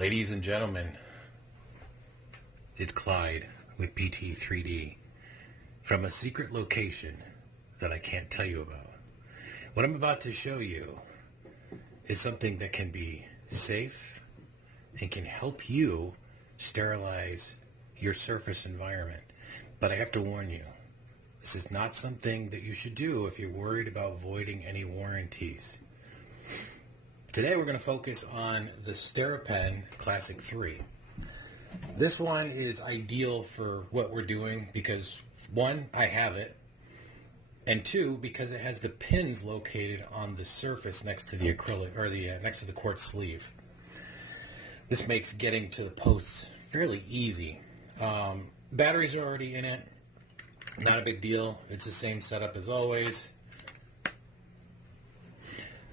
Ladies and gentlemen, it's Clyde with PT3D from a secret location that I can't tell you about. What I'm about to show you is something that can be safe and can help you sterilize your surface environment. But I have to warn you, this is not something that you should do if you're worried about voiding any warranties. Today we're going to focus on the SteriPEN Classic 3. This one is ideal for what we're doing because, one, I have it, and two, because it has the pins located on the surface next to the acrylic, or next to the quartz sleeve. This makes getting to the posts fairly easy. Batteries are already in it. Not a big deal. It's the same setup as always.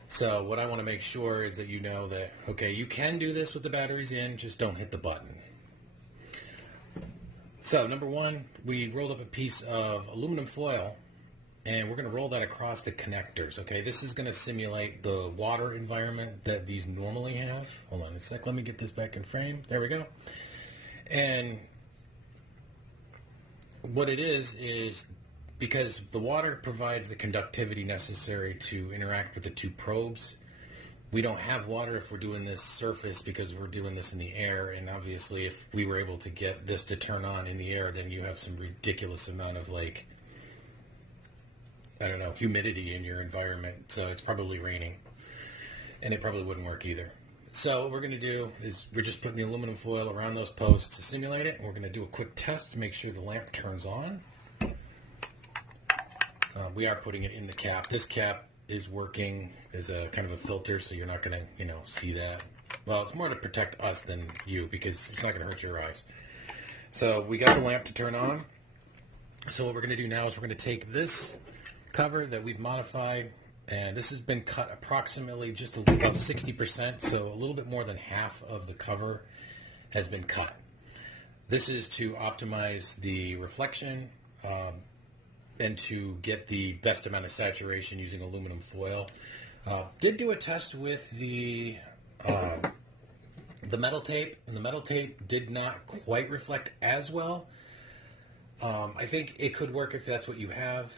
So what I want to make sure is that you know that, okay, you can do this with the batteries in, just don't hit the button. So number one, we rolled up a piece of aluminum foil, and we're going to roll that across the connectors, okay? This is going to simulate the water environment that these normally have. Hold on a sec, let me get this back in frame. There we go. And what it is because the water provides the conductivity necessary to interact with the two probes. We don't have water if we're doing this surface because we're doing this in the air, and obviously if we were able to get this to turn on in the air, then you have some ridiculous amount of, like, I don't know, humidity in your environment, so it's probably raining, and it probably wouldn't work either. So what we're going to do is we're just putting the aluminum foil around those posts to simulate it, and we're going to do a quick test to make sure the lamp turns on. We are putting it in the cap. This cap is working as a kind of a filter, so you're not going to, see that. Well, it's more to protect us than you because it's not going to hurt your eyes. So we got the lamp to turn on. So what we're going to do now is we're going to take this cover that we've modified, and this has been cut approximately just about 60%, so a little bit more than half of the cover has been cut. This is to optimize the reflection and to get the best amount of saturation using aluminum foil. Did do a test with the metal tape, and the metal tape did not quite reflect as well. I think it could work if that's what you have,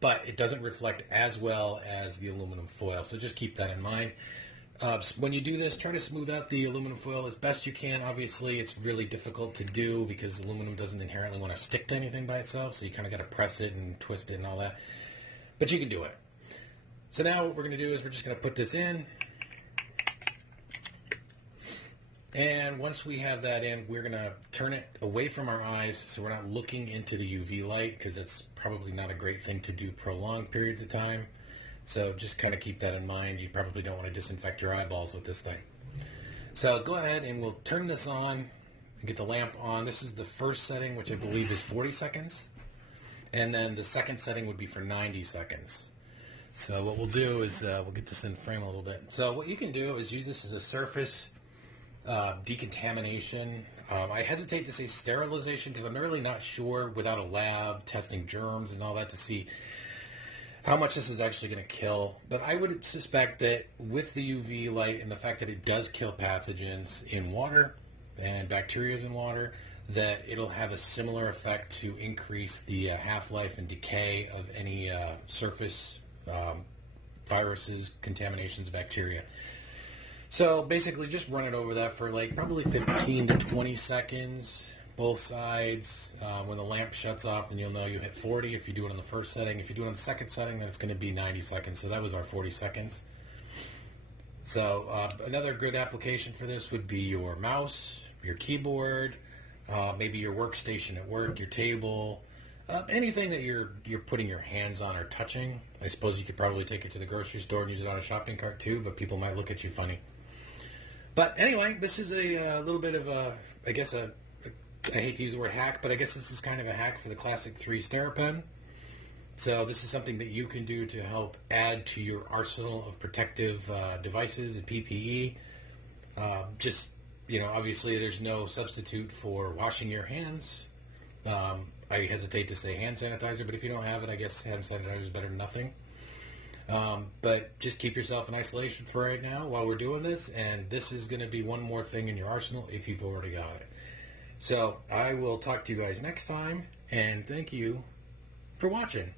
but it doesn't reflect as well as the aluminum foil, so just keep that in mind. When you do this, try to smooth out the aluminum foil as best you can. Obviously, it's really difficult to do because aluminum doesn't inherently want to stick to anything by itself, so you kind of got to press it and twist it and all that. But you can do it. So now what we're going to do is we're just going to put this in. And once we have that in, we're going to turn it away from our eyes so we're not looking into the UV light, because that's probably not a great thing to do prolonged periods of time. So just kind of keep that in mind. You probably don't want to disinfect your eyeballs with this thing. So go ahead and we'll turn this on and get the lamp on. This is the first setting, which I believe is 40 seconds. And then the second setting would be for 90 seconds. So what we'll do is we'll get this in frame a little bit. So what you can do is use this as a surface decontamination. I hesitate to say sterilization because I'm really not sure without a lab testing germs and all that to see how much this is actually going to kill. But I would suspect that with the UV light and the fact that it does kill pathogens in water and bacteria in water, that it'll have a similar effect to increase the half-life and decay of any surface viruses, contaminations, bacteria. So basically just run it over that for like probably 15 to 20 seconds, both sides. When the lamp shuts off, then you'll know you hit 40 if you do it on the first setting. If you do it on the second setting, then it's going to be 90 seconds. So that was our 40 seconds. So another good application for this would be your mouse, your keyboard, maybe your workstation at work, your table, anything that you're putting your hands on or touching. I suppose you could probably take it to the grocery store and use it on a shopping cart too, but people might look at you funny. But anyway, this is a little bit of a, I guess I hate to use the word hack, but I guess this is kind of a hack for the Classic 3 SteriPEN. So this is something that you can do to help add to your arsenal of protective devices and PPE. Obviously there's no substitute for washing your hands. I hesitate to say hand sanitizer, but if you don't have it, I guess hand sanitizer is better than nothing. But just keep yourself in isolation for right now while we're doing this, and this is going to be one more thing in your arsenal if you've already got it. So I will talk to you guys next time, and thank you for watching.